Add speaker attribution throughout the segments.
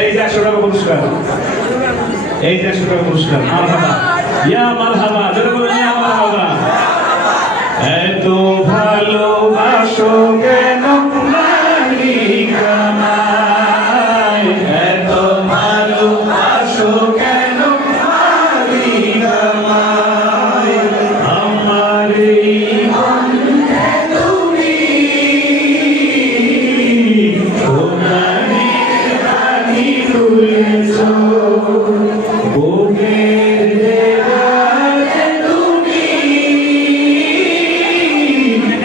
Speaker 1: এই যে একশো টাকা পুরস্কার। এই যে একশো টাকা পুরস্কার মারহাবা। ইয়া মারহাবা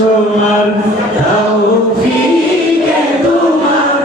Speaker 1: তোমার তৌফিকে তোমার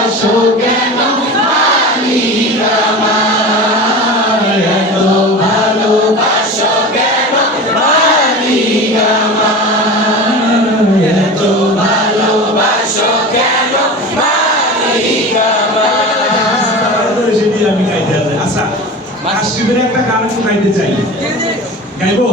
Speaker 1: আসো কেন মালিক আমার এত ভালোবাসো কেন মালিক আমার এত ভালোবাসো কেন আমি গাইতে চাই। গাইবো?